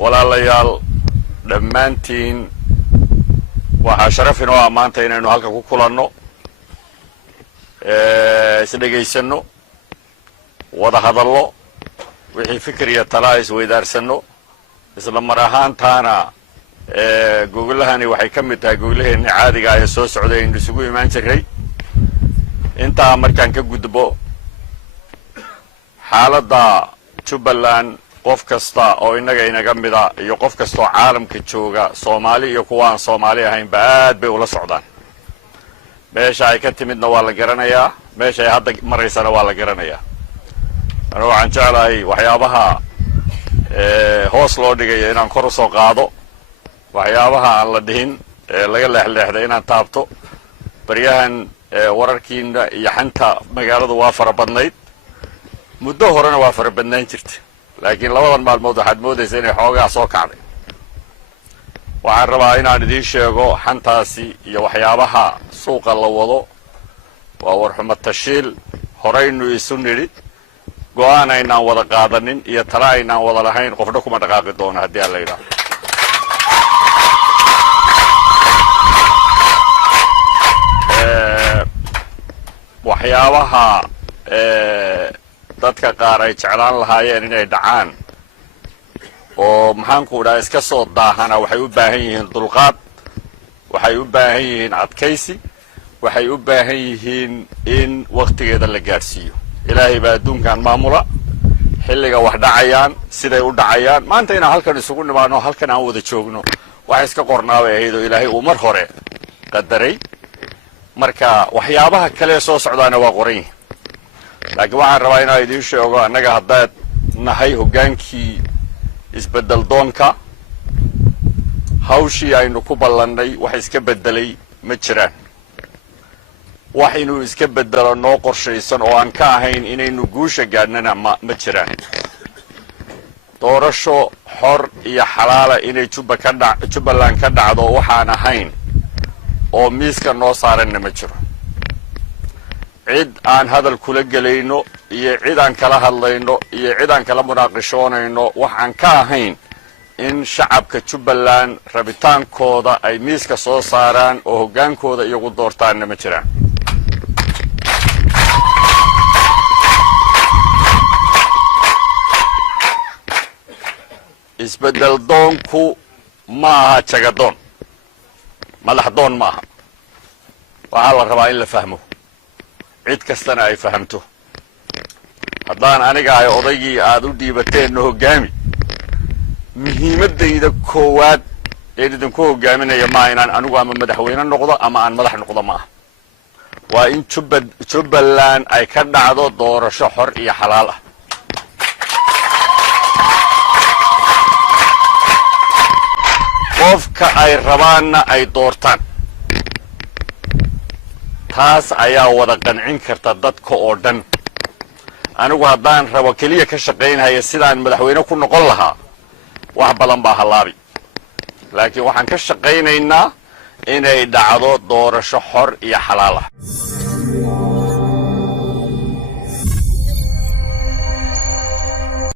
walaalayaal dhammaantiin waxaa sharaf inoo ammaantay inaynu halka ku kulanno isdhegaysano wada hadallo wixii fikir iyo tala isweydaarsanno isla mar ahaantaana gogolahani waxay ka mid tahay gogolaheenni caadiga ah ee soo socday aynu isugu imaan jirray intaa markaan ka gudbo xaaladda Jubbaland qof kasta oo inaga mida iyo qof kasta oo caalamka jooga Soomaali iyo kuwa aan Soomaali ahayn baad bay ula socdaan meesha ay ka timidna waa la garanayaa meesha ay hadda maraysana waa la garanayaa ana waxaan jeclahay waxyaabaha hoos loo dhigayo inaan kor u soo qaado waxyaabaha aan la dhihin laga leexleexday inaan taabto baryahan wararkiina iyo xanta magaaladu waa farabadnayd muddo horena waa farabadnaan jirtay laakiin labadan maalmood waxaad moodaysaa inay xoogaa soo kacday waxaan rabaa inaan idiin sheego xantaasi iyo waxyaabaha suuqa la wado waa warxumo tashiil horaynu isu nidhi go'aan aynaan wada qaadanin iyo tala aynaan wada lahayn qofna kuma dhaqaaqi doono haddii aan la yidhaahdo waxyaabaha dadka qaar ay jeclaan lahaayeen inay dhacaan oo maxaanku dhahaa iska soo daahana waxay u baahan yihiin dulqaad waxay u baahan yihiin adkaysi waxay u baahan yihiin in waqtigeeda la gaadhsiiyo ilaahay baa adduunkan maamula xilliga wax dhacayaan siday u dhacayaan maanta inaan halkan isugu nimaano halkan aan wada joogno wax iska qornaabay ahayd oo ilaahay uu mar hore qadaray marka waxyaabaha kale soo socdaana waa qoran yihiin laakiin waxaan rabaa inaan idiin sheego annaga haddaad nahay hoggaankii isbeddel doonka hawshii aynu ku ballannay wax iska beddelay ma jiraan wax inuu iska beddelo noo qorshaysan oo aan ka ahayn inaynu guusha gaadhnana ma jiraan doorasho xor iyo xalaala inay Jubbaland ka dhacdo waxaan ahayn oo miiska noo saaranna ma jiro cid aan hadal kula gelayno iyo cid aan kala hadlayno iyo cid aan kala munaaqishoonayno waxaan ka ahayn in shacabka Jubbaland rabitaankooda ay miiska soo saaraan oo hoggaankooda iyagu doortaanna ma jiraan isbeddel doonku ma aha jagadoon madax doon ma aha waxaa la rabaa in la fahmo cid kastana ay fahamto haddaan aniga ahay odaygii aad u dhiibateenna hoggaami muhiimaddayda koowaad een idinku hoggaaminaya maaha inaan anigu ama madaxweyne noqdo ama aan madax noqdo maaha waa in Jubbaland ay ka dhacdo doorasho xor iyo xalaal ah qofka ay rabaanna ay doortaan taas ayaa wada qancin karta dadka oo dhan anigu haddaan rabo keliya ka shaqaynaya sidaan madaxweyne ku noqon lahaa wax badan baa halaabi laakiin waxaan ka shaqaynaynaa inay dhacdo doorasho xor iyo xalaal ah